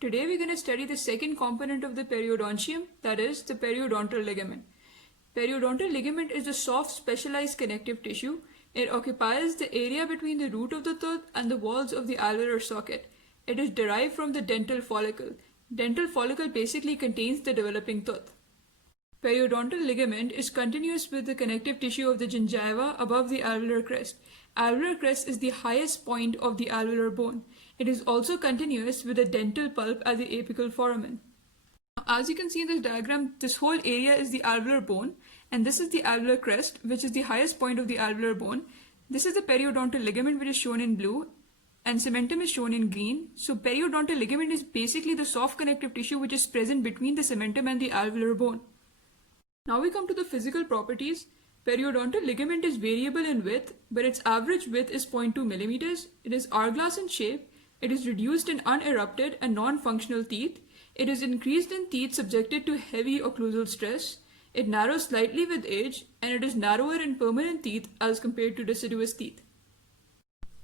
Today we're going to study the second component of the periodontium, that is the periodontal ligament. Periodontal ligament is a soft specialized connective tissue. It occupies the area between the root of the tooth and the walls of the alveolar socket. It is derived from the dental follicle. Dental follicle basically contains the developing tooth. Periodontal ligament is continuous with the connective tissue of the gingiva above the alveolar crest. Alveolar crest is the highest point of the alveolar bone. It is also continuous with the dental pulp at the apical foramen. As you can see in this diagram, this whole area is the alveolar bone, and this is the alveolar crest, which is the highest point of the alveolar bone. This is the periodontal ligament, which is shown in blue, and cementum is shown in green. So periodontal ligament is basically the soft connective tissue which is present between the cementum and the alveolar bone. Now we come to the physical properties. Periodontal ligament is variable in width, but its average width is 0.2 millimeters. It is hourglass in shape. It is reduced in unerupted and non-functional teeth. It is increased in teeth subjected to heavy occlusal stress. It narrows slightly with age, and it is narrower in permanent teeth as compared to deciduous teeth.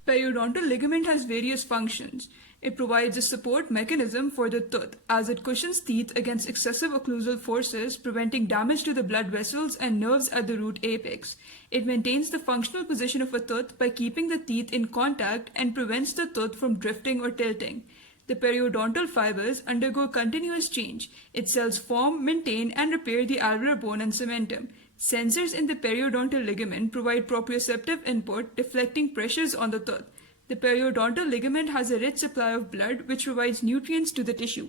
Periodontal ligament has various functions. It provides a support mechanism for the tooth as it cushions teeth against excessive occlusal forces, preventing damage to the blood vessels and nerves at the root apex. It maintains the functional position of a tooth by keeping the teeth in contact and prevents the tooth from drifting or tilting. The periodontal fibers undergo continuous change. Its cells form, maintain, and repair the alveolar bone and cementum. Sensors in the periodontal ligament provide proprioceptive input, deflecting pressures on the tooth. The periodontal ligament has a rich supply of blood, which provides nutrients to the tissue.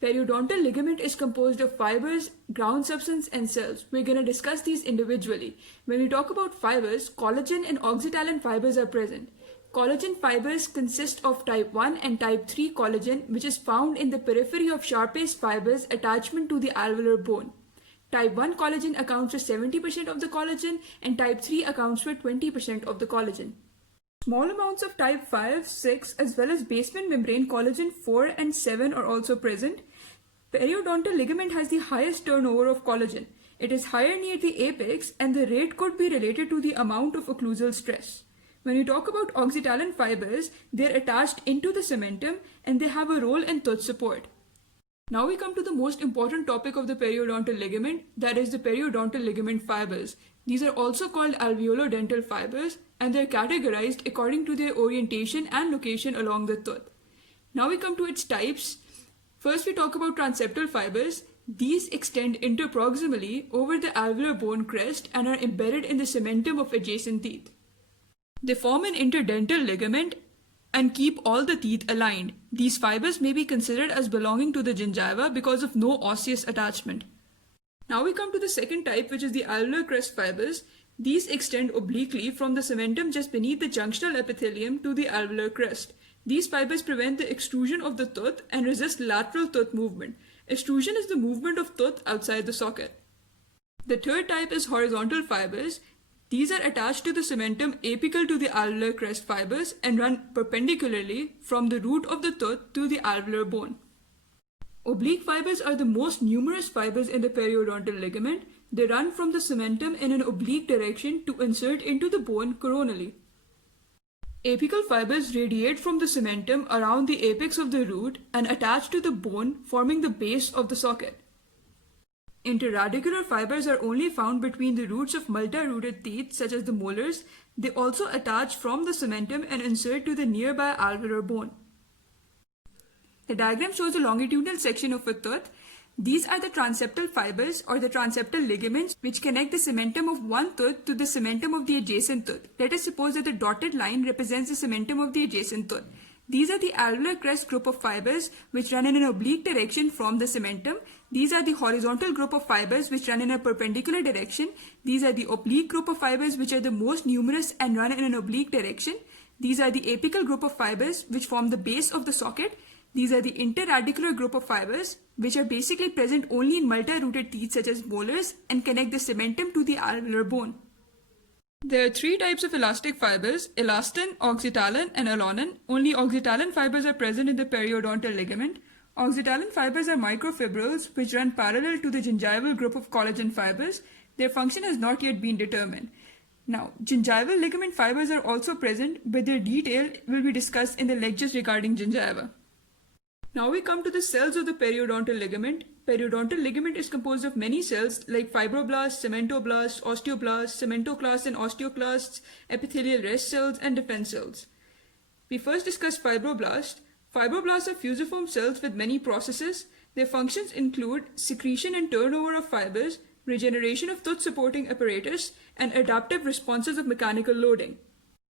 Periodontal ligament is composed of fibers, ground substance, and cells. We're going to discuss these individually. When we talk about fibers, collagen and oxytocin fibers are present. Collagen fibers consist of type 1 and type 3 collagen, which is found in the periphery of Sharpey's fibers attachment to the alveolar bone. Type 1 collagen accounts for 70% of the collagen, and type 3 accounts for 20% of the collagen. Small amounts of type 5, 6, as well as basement membrane collagen 4 and 7 are also present. Periodontal ligament has the highest turnover of collagen. It is higher near the apex, and the rate could be related to the amount of occlusal stress. When we talk about oxytocin fibers, they are attached into the cementum and they have a role in tooth support. Now we come to the most important topic of the periodontal ligament, that is the periodontal ligament fibers. These are also called alveolo-dental fibers, and they are categorized according to their orientation and location along the tooth. Now we come to its types. First we talk about transeptal fibers. These extend interproximally over the alveolar bone crest and are embedded in the cementum of adjacent teeth. They form an interdental ligament and keep all the teeth aligned. These fibers may be considered as belonging to the gingiva because of no osseous attachment. Now we come to the second type, which is the alveolar crest fibers. These extend obliquely from the cementum just beneath the junctional epithelium to the alveolar crest. These fibers prevent the extrusion of the tooth and resist lateral tooth movement. Extrusion is the movement of tooth outside the socket. The third type is horizontal fibers. These are attached to the cementum apical to the alveolar crest fibers and run perpendicularly from the root of the tooth to the alveolar bone. Oblique fibers are the most numerous fibers in the periodontal ligament. They run from the cementum in an oblique direction to insert into the bone coronally. Apical fibers radiate from the cementum around the apex of the root and attach to the bone, forming the base of the socket. Interradicular fibers are only found between the roots of multi-rooted teeth, such as the molars. They also attach from the cementum and insert to the nearby alveolar bone. The diagram shows a longitudinal section of a tooth. These are the transeptal fibers or the transeptal ligaments which connect the cementum of one tooth to the cementum of the adjacent tooth. Let us suppose that the dotted line represents the cementum of the adjacent tooth. These are the alveolar crest group of fibers which run in an oblique direction from the cementum. These are the horizontal group of fibers which run in a perpendicular direction. These are the oblique group of fibers which are the most numerous and run in an oblique direction. These are the apical group of fibers which form the base of the socket. These are the interradicular group of fibers which are basically present only in multi-rooted teeth such as molars and connect the cementum to the alveolar bone. There are three types of elastic fibers: elastin, oxytocin, and alonin. Only oxytocin fibers are present in the periodontal ligament. Oxytocin fibers are microfibrils which run parallel to the gingival group of collagen fibers. Their function has not yet been determined. Now, gingival ligament fibers are also present, but their detail will be discussed in the lectures regarding gingiva. Now we come to the cells of the periodontal ligament. Periodontal ligament is composed of many cells like fibroblasts, cementoblasts, osteoblasts, cementoclasts and osteoclasts, epithelial rest cells, and defense cells. We first discussed fibroblasts. Fibroblasts are fusiform cells with many processes. Their functions include secretion and turnover of fibers, regeneration of tooth-supporting apparatus, and adaptive responses of mechanical loading.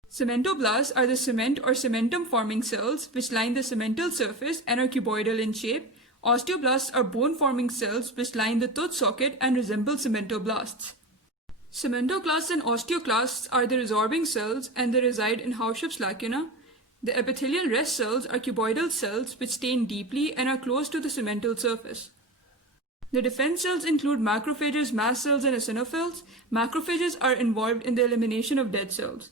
Cementoblasts are the cement or cementum-forming cells which line the cemental surface and are cuboidal in shape. Osteoblasts are bone-forming cells which line the tooth socket and resemble cementoblasts. Cementoclasts and osteoclasts are the resorbing cells and they reside in Hauschup's lacuna. The epithelial rest cells are cuboidal cells which stain deeply and are close to the cemental surface. The defense cells include macrophages, mast cells, and eosinophils. Macrophages are involved in the elimination of dead cells.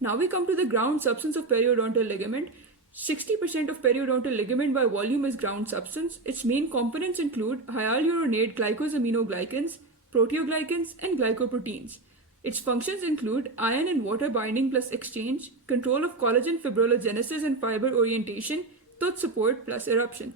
Now we come to the ground substance of periodontal ligament. 60% of periodontal ligament by volume is ground substance. Its main components include hyaluronate glycosaminoglycans, proteoglycans, and glycoproteins. Its functions include ion and water binding plus exchange, control of collagen fibrillogenesis and fiber orientation, tooth support plus eruption.